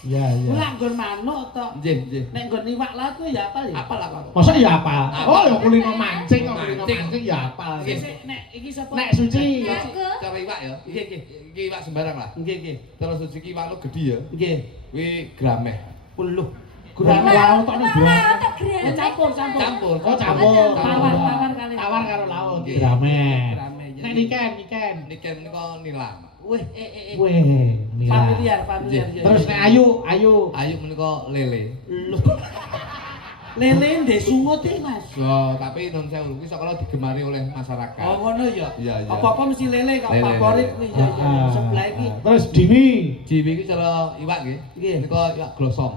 Iya, iya. Kula nggon manuk to. Nggih, nggih. Nek nggon iwak laut kuwi ya apal ya? Apal apa? Masa ya apa? Apa? Oh, ya kulino mancing, kok kulino Mancing. mancing ya apa? Nggih, sik, nek iki sapa? Nek suci. Aku. Cara iwak ya. Nggih, nggih. Iki iwak sembarang lah. Nggih, nggih. Terus suci iki iwak lu gedhi ya. Nggih. Kuwi grameh. Puluh. Kurang laut tok nih, Bro. Ya campur, campur. Campur. Oh, campur. Tawar kali. Tawar karo laut. Nggih. Gramet. Rame ya. Nek niken, niken. Niki menika nilam. Wih, Weh, nila. familiar, familiar. Nggih. ya, Terus ya. nek ayu, ayu. Ayu menika lele. Loh. Lele ndek sungut iki, Mas. Loh, tapi non sewu iki sok digemari oleh masyarakat. Oh, ngono ya. Iya, iya. Apa-apa mesti lele kok Lele, favorit lele. kuwi ya. Ah, Sebelah iki. Terus Dimi. Jiwi iki cara iwak nggih. Nggih. Menika iwak glosong.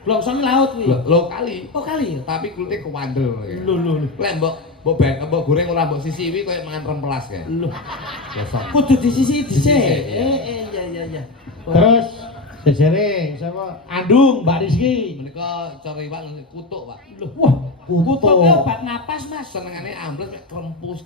Blongsong laut kuwi. Lho kali. Oh kali ya. Tapi kulite kewandel. Lho lho. Lek mbok goreng ora mbok sisiwi koyo mangan rempelas kae. Lho. Glosong. Kudu disisi dhisik. Disisik, iya. Iya iya iya. Terus jejere sapa? Andung Mbak Rizky. Menika cara iwak kutuk, Pak. Lho. Wah, Kutuk kutuk. ki obat napas, Mas. Senengane ambles mek krempus.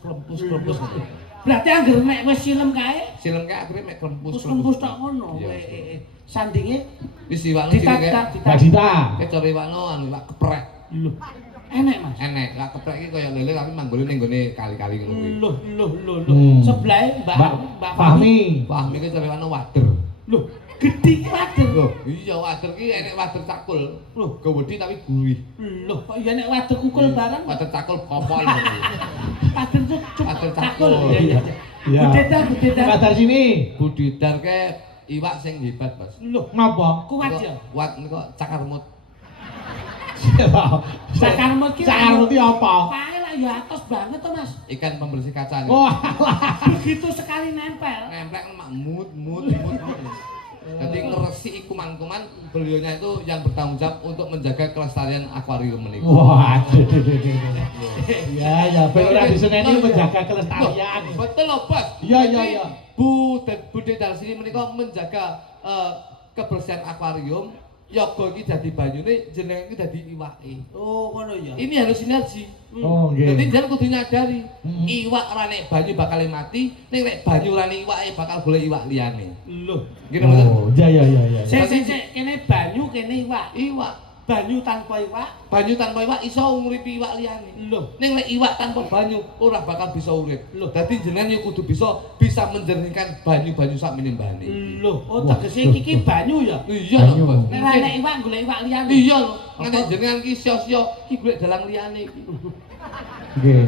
Berarti angger nek wis silem kae, Silem kae akhire mek krempus.kus-kus tok ngono. Iya. Sandinge Wis iwak cilik kae. Mbak Dita. Kayak cara iwakno anu iwak keprek. Lho. Enek, Mas. Enek, iwak keprek iki koyo lele tapi manggone ning gone kali-kali ngono kuwi. Lho. Hmm. Sebelahe Mbak Mbak Fahmi. Wah, iki cara iwakno wader. Lho, gedhi ki wader. Loh, iya wader ki enek wader cakul. Loh, Gawedhi tapi gurih. lho kok ya nek wader kukul barang. Wader cakul popol. Wader cuk Wader cakul. cakul. Iya. Iya. Budedar. Batar sini. Budidar ke iwak sing hebat, Mas. Lho, Napa? kuat ya. Kuat niku cakarmut. Sakarmut ki. Sakarmut ki apa? Kae lah ya atos banget to, Mas. Ikan pembersih kaca nih. Wah, Begitu sekali nempel. Nemplek mak mut. Jadi ngeresiki kuman-kuman beliaunya itu yang bertanggung jawab untuk menjaga kelestarian akuarium ini. wah, aduh. Ya, ya, ben ora diseneni menjaga kelestarian. Betul loh, Bos. Iya, iya, Jadi, iya. Bude dari sini menika menjaga kebersihan akuarium. Yoga iki dadi banyune, jenenge iki dadi iwake. Oh, ngono ya. Ini harus sinergi. Oh, nggih. Jadi jangan kudu nyadari, Hmm. iwak ora nek banyu bakal mati, nek banyu ora nek iwake bakal golek iwak liyane. Lho. Gini maksud? Oh, iya, iya. Sik kene banyu kene iwak. Iwak, Banyu tanpa iwak. banyu tanpa iwak iso nguripi iwak liyane. Lho. Ning nek iwak tanpa banyu ora bakal bisa urip. Loh. Dadi jenengan yo kudu bisa menjernihkan banyu-banyu sak minimbane. Lho, oh Wah, tegese iki banyu ya. Iya Banyu. lho. Nek ora nek iwak golek iwak liyane. Iya lho. Ngene jenengan ki sia-sia iki golek dalang liyane iki. Nggih.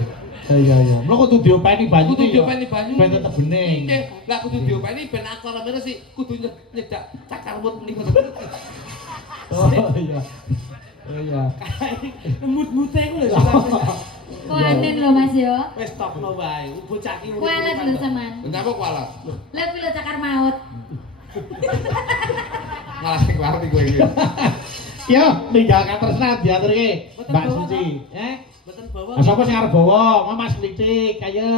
Iya. Mula kudu diopeni banyu Kudu ki ya. diopeni banyu. Ben tetep bening. Nggih, lah kudu diopeni ben akuarium sih kudu nyedak cakarmut niku. Oh, iya. Oh, iya. Mut-mute ku lho. Kuatin lho Mas yo. Wis stopno wae. Bocah ki urip. Kualat lho sampean. Kenapa kualat? Lah kuwi lho cakar maut. Malah sing ngerti kowe iki. Yo, ninggalkan tresnan diaturke. Mboten Mbak bawa, Suci. Mboten bawa. Nah, sapa sing arep bawa? Mas Litik, ayo.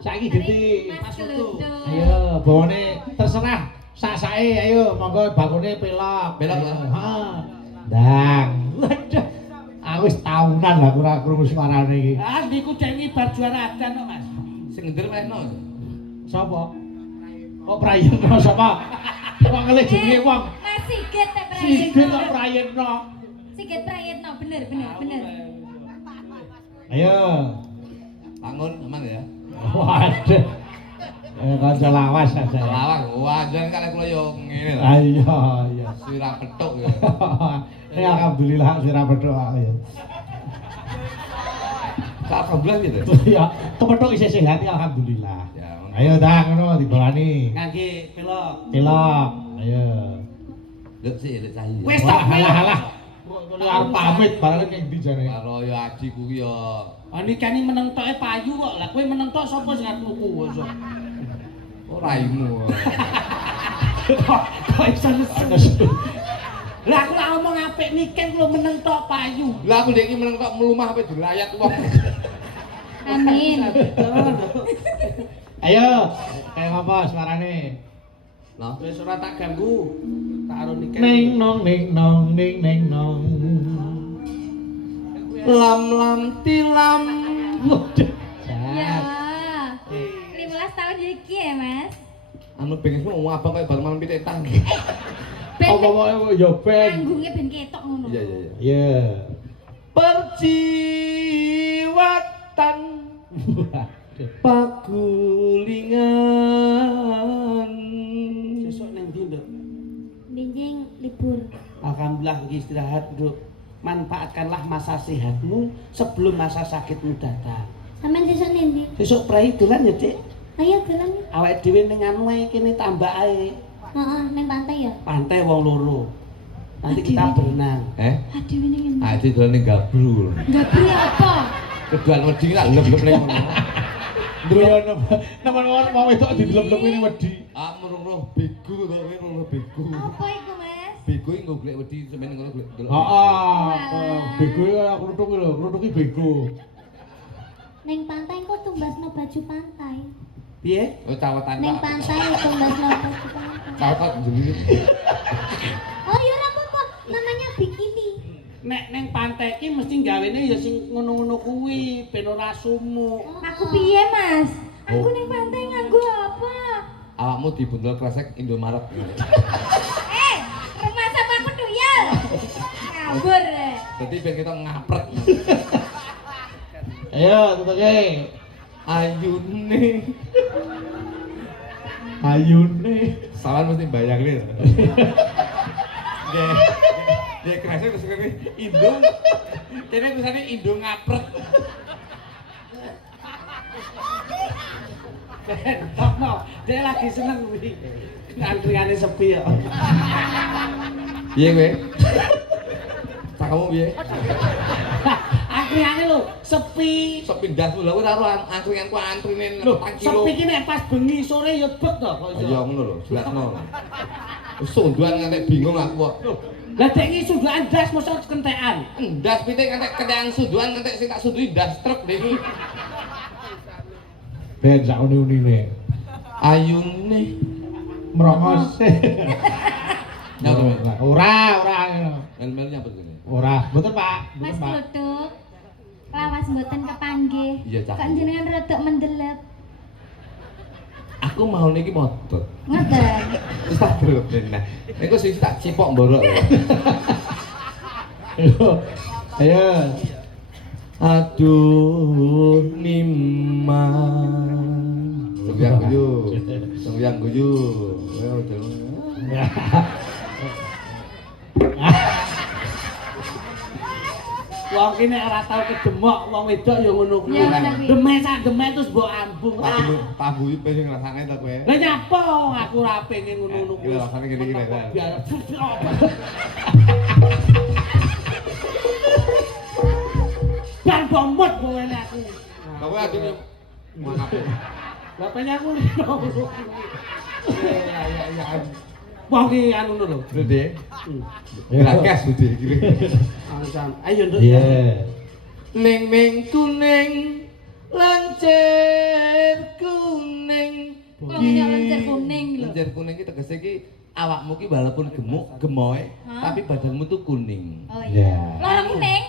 Saiki Diti. Mas Keluduk. Ayo, bawane terserah. Sak-sake ayo, monggo bakune pelok. Pelok, Ayo. ya? Heeh. Ndang. Waduh. Aku wis taunan lah ora krungu suarane iki. Ah, niku cek ngibar juara adan kok, Mas. Sing ngendir mehno. Sapa? Kok Prayitno sapa? Kok ngelih jenenge wong? Mas Sigit tek Sigit Prayitno. kok Prayitno. Sigit Prayitno bener. Ayo. Bangun aman ya. Waduh. Kanca lawas aja. Lawang, wah jangan kali kula yo ngene lho. Ayo, iya. Sira petuk ya. Ya alhamdulillah sira berdoa ya. Alhamdulillah gitu. Ya, kepethuk isih sehat ya alhamdulillah. Ya, Ayo dah ngono dibawani. Ngangge pelok. Pelok. Ayo. Lek sik lek sahi. Wis Wah, stop halah halah. Kok arep pamit bareng ning ndi jane? Karo yo adikku ki yo Ah nikani meneng toke payu kok. Lah kowe meneng tok sapa sing arep tuku wis. ora imu. Kok iso nesu. Lah aku lak ngomong apik niken kula meneng tok payu. Lah aku ndek iki meneng kok mlumah ape dilayat wong. Amin. Ayo. Kayak apa suarane? Nah, Wis ora tak ganggu. Tak aro niken. Ning nong ning nong. lam tilam. Ya. Waduh. 15 tahun iki ya, Mas. Anu pengen semua ngomong apa kayak bareng malam pitetan. Apa-apa ya ben. Panggungnya ben ketok ngono. Iya iya iya. Ya. Perjiwatan pagulingan. Sesuk nang ndi, Nduk? Benjing libur. Alhamdulillah nggih istirahat, Nduk. Manfaatkanlah masa sehatmu sebelum masa sakitmu datang. Sampeyan sesuk ndi? Sesuk prei dolan ya, Dik. Ayo dolan. Awake dhewe ning anu ae kene tambak ae. Heeh, ning pantai ya. Pantai wong loro. Nanti kita berenang. Aduh ini ngene. Ah itu dolan ning gabrul. Enggak beli apa? Keduan wedi tak leb-leb ning ngono. Duyo nemen wong wedok dilep-lep ini wedi. Ah merung-merung bego to kowe merung bego. Apa iku, Mas? Bego iki nggo golek wedi sampeyan ngono golek. Heeh. Bego ya kluthuk lho, kluthuki bego. Ning pantai kok tumbasno baju pantai. Piye? Oh cawetan. Ning pantai tumbasno baju pantai. Cawet njeli. Oh, ya ora apa-apa. Namanya bikini. Nek ning pantai iki mesti gawene ya sing ngono-ngono kuwi ben ora sumuk. Aku piye, Mas? Aku ning pantai nganggo apa? Awakmu dibundel kresek Indomaret. Rumah sama aku tuyul. Ngabur. Dadi ben kita ngapret. Ayo, tutuke. Ayune. Ayune. Sawan mesti bayang nih. Dia kresek terus kene Indo. Kene tulisane Indo ngapret. Tokno, dia lagi seneng kuwi. Antriane sepi ya. Piye kowe? Tak kamu piye? Antriane lho sepi. Sok pindah lho ora karo angkringanku antrine Lho, 4 kilo. sepi ki nek pas bengi sore ya bet to kok Ya ngono lho, jelasno. Wis sunduan ngantek bingung aku kok. Lah dek iki sundukan das mosok kentekan. Ndas pitik ngantek kentekan sunduan ngantek sing tak sundui ndas truk iki. Ben sak uni-unine. Ayune Merongos. Ya Ora. mel-mel nyapa kene. Ora, mboten Pak. Mas Mboten Pak. Kluthuk. Lawas mboten kepanggih. Iya, Cak. Kok jenengan rodok mendelep. Aku mau niki modot. Ngoten. Wis tak droblen nah. Iku sing tak cipok mborok. Ayo. Aduh niman. Sembiang guyu. Ya udah. Wong ki nek ora tau kedemok wong wedok ya ngono kuwi. Ya, ngono kuwi. Demek sak demek terus mbok ambung. Tak buyu pengen ngrasakne ta kowe. Lah nyapa aku ora pengen ngono-ngono Iki rasane ngene iki lho. Biar Bang bomot kowe nek aku. Kowe adine mangap. Lah pengen aku lho. Ya. Wong ki anu lho. Gede. Gragas gede iki. Ayo nduk. Iya. Ning kuning lancet kuning. Kok ngene lencer kuning lho. Lencer kuning iki tegese iki awakmu ki walaupun gemuk, gemoy, Hah? tapi badanmu tuh kuning. Oh Iya. iya. Loro kuning.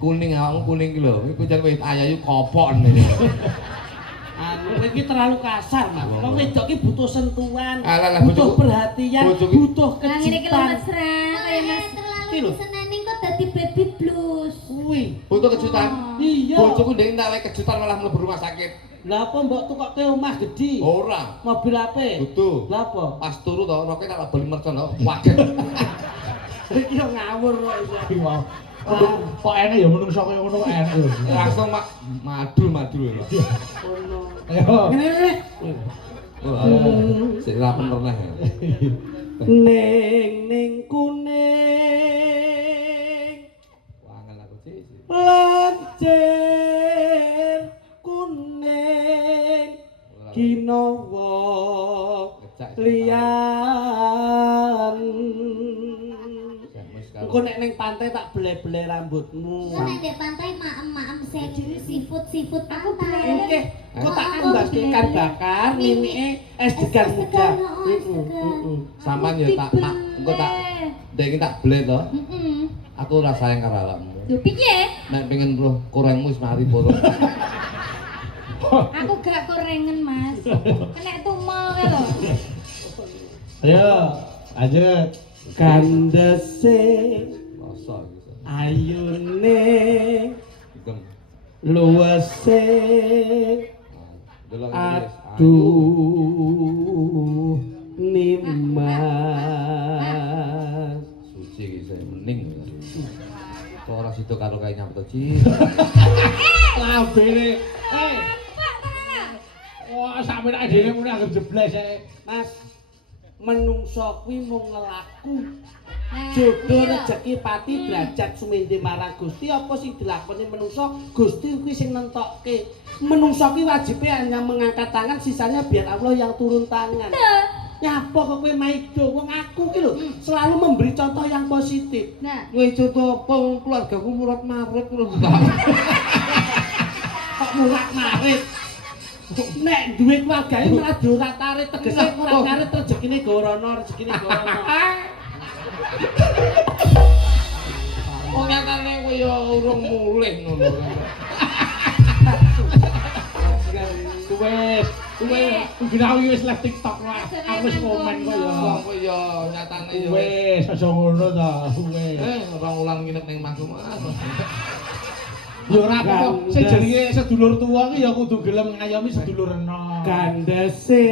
Kuning awakmu kuning ki lho. Iku jan wit ayayu kopon iki. Anu iki terlalu kasar, Mas. Wong wedok ki butuh sentuhan, Alah, butuh bojoku- perhatian, bojoku- butuh Lah ngene iki lho kejutan. mesra kaya Mas. Iki lho. Seneni kok dadi baby blues. Kuwi. Butuh kejutan. Iya. Bojoku ndek tak wae kejutan malah mlebu rumah sakit. Lah apa mbok tukokke omah gedhi? Ora. Mobil ape? Butuh. Lah apa? Pas turu to roke tak beli mercon to. Waget. Iki yo ngawur kok iso. Wow. Kok enak ya menungso kaya ngono kok enak lho. Langsung madul lho. Ono. Ayo. Ngene. Sik ra pernah. Ning kuning Wangen aku sih. lancir kuning kinowo liyan. Engko nek ning pantai tak bele-bele rambutmu. Kok nek ndek pantai maem-maem sedhewe seafood pantai. Oke, kok tak ambaske ikan bakar, minike es degan muda. Sampan ya tak engko tak ndek iki tak blek to. Heeh. Aku ora sayang karo awakmu. Lho piye? Nek pengen roh kurangmu wis mari poro. Aku gak korengen, Mas. Kena tumo kae lho. Ayo. Lanjut. Kandhase Rasa gitu. ayune Hitam. luwese Delok iki, wis. aduh nimas Suci iki saya mening. Kok ora sida karo kae nyampe Ci. Lambene. Wah, sampe nek dhewe muni anggere jebles ae. Mas menungso kuwi mung lelaku jodoh rezeki pati derajat sumende marang Gusti apa sing dilakoni menungso Gusti kuwi sing nentokke menungso kuwi wajibe hanya mengangkat tangan sisanya biar Allah yang turun tangan nyapa kok kowe maido wong aku ki lho selalu memberi contoh yang positif Nah, Kowe contoh apa wong keluargaku murat marit lho. kok murak marit nek duwe keluargane malah ora tarik tegese ora tarik rezekine gorono rezekine gorono Wong nyatane kowe ya urung mulih ngono. Ginawi wis live TikTok lah. Aku wis komen kok ya. Wong kowe ya nyatane ya. Wis aja ngono ta. Wis. Ora ulang nginep ning omahku Mas. Ya ora apa-apa. Sing jenenge sedulur tuwa ki ya kudu gelem ngayomi sedulur enom. kandhase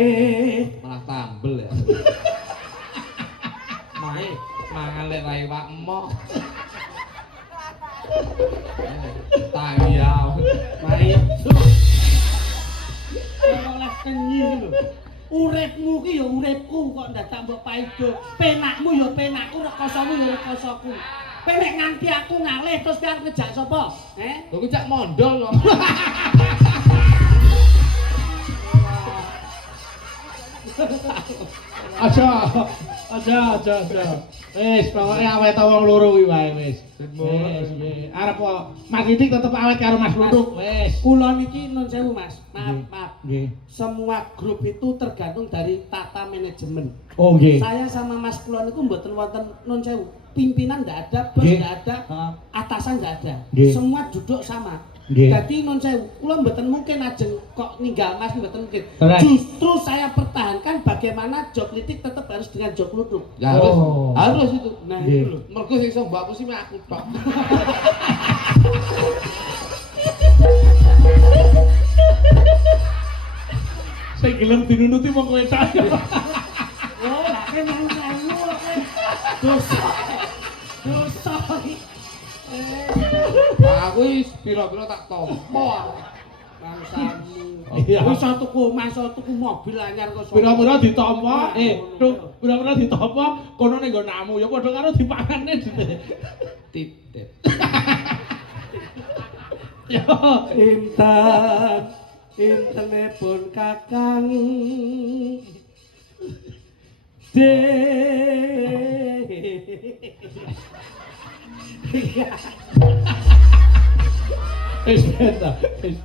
Malah tambel ya. Mae mangan lek ra iwak emoh. Tayang. Mari. Oleh kenyi lho. Uripmu ki ya uripku kok ndak mbok paido. Penakmu ya penakku, rekosomu ya rekosoku. Kowe nek nganti aku ngalih terus kan ngejak sapa? Lho ku cak mondol kok. Aja. Wis, pokoke awet wong loro kuwi wae wis. Wis, arep Mas Titik tetep awet karo Mas Lutuk. Wis. Kula niki nun sewu Mas. Maaf. Nggih. Semua grup itu tergantung dari tata manajemen. Oh nggih. Saya sama Mas Kula niku mboten wonten nun sewu. Pimpinan ndak ada, bos Nggih. ndak ada, Heeh. atasan ndak ada. Nggih. Semua duduk sama. Nggih. Jadi nun sewu, kula mboten mungkin ajeng kok ninggal Mas mboten mungkin. Right. Justru saya pertahankan bagaimana job kritik tetap harus dengan job luduk. Ya harus, Oh. harus itu. Nah, Nggih. itu lho. Mergo sing iso mbakku sih mek aku tok. Sing gelem dinunuti wong kowe tok. Oh, lah kan mau nyanyi kok. Dosa. Dosa. Aku wis pira-pira tak tompo. Bangsamu. Iya. Wis tuku mas tuku mobil anyar kok. Pira-pira ditampa, Tuk, pira-pira ditampa kono ning nggonmu ya padha karo dipangane dite. Titip. Ya. Intenipun Kakang Wis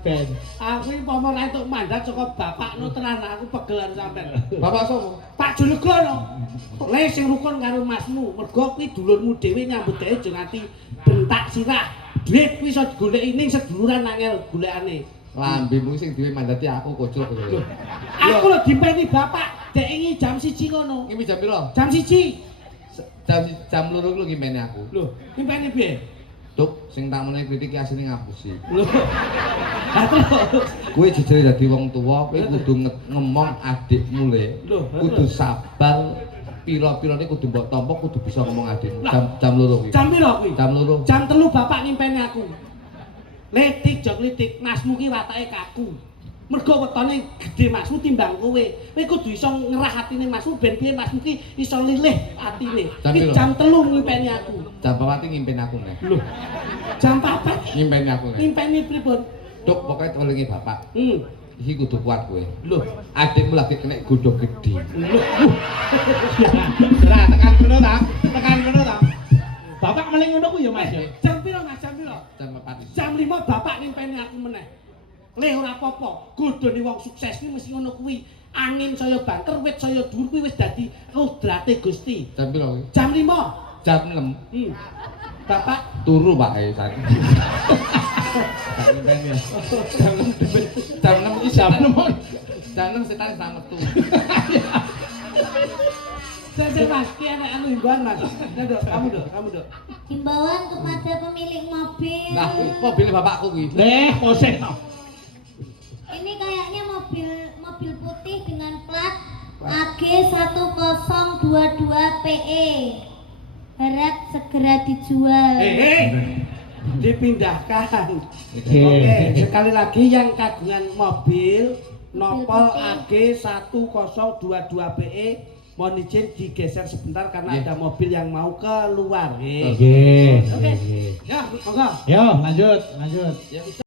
ben. Aku iki pomo ra entuk mandat saka bapakno tenan aku pegelan sampean. Bapak sapa? Pak Julegono. Le sing rukun karo masmu, mergo kuwi dulurmu dhewe nyambut gawe aja nganti bentak sirah. Dhuwit kuwi iso digoleki ning seduluran angel golekane. Lambemu sing duwe mandati aku kocok kowe. Aku lho dipeni bapak, dek ingi jam 1 ngono. Ngimi jam pira? Jam 1. Jam 2 ku ngimeni aku. Lho, dipeni piye? Tuk, sing tak menehi kritik ki asline ngapusi. Lho. Aku Kowe jejere dadi wong tuwa, kowe kudu ngomong adikmu le. Lho, Kudu sabar. Pira-pirane kudu mbok tampa, kudu bisa ngomong adikmu. Jam 2 kuwi. jam pira kuwi? Jam 2. Jam 3 bapak ngimpeni aku. Letik jok litik, masmu ki watake kaku. Mergo wetone gedhe masmu timbang kowe. Kowe kudu iso ngerah atine masmu ben piye masmu ki iso lilih atine. Jam Iki pira? jam 3 ngimpeni aku. Jam 4 ngimpen aku nek. Lho. Jam 4 Ngimpeni aku nek. ngimpeni pripun? Tuk, pokoke welingi bapak. Iki kudu kuat kowe. Lho. Adikmu lagi kena godhog gedhe. Lho. Ora tekan ngono ta? Tekan ngono ta? Bapak meling ngono ku ya Mas ya. Jam pira Mas? Jam pira? Jam 4. Jam 5 bapak ngimpeni aku meneh. Le ora apa-apa. Godhone wong sukses kuwi mesti ngono kuwi. Angin saya banter, wit saya dhuwur kuwi wis dadi kodrate Gusti. Jam pira kuwi? Jam 5. Jam 6. Bapak Turu Pak saiki. Ngimpen ya. Jam 6 iki jam 6. Jam 6 setan sak metu. Saya Mas, ki enek anu himbauan Mas. Dok, kamu dok. Himbauan kepada pemilik mobil. Nah, mobilnya bapakku kuwi. Kosek. Ini kayaknya mobil putih dengan plat AG 1022 PE. Harap segera dijual. Dipindahkan. Oke. Oke, sekali lagi yang kagungan mobil Nopol AG 1022 PE mohon izin digeser sebentar karena Iya. ada mobil yang mau keluar. Oke. Oke. Ya, monggo. Yo, lanjut. Ya.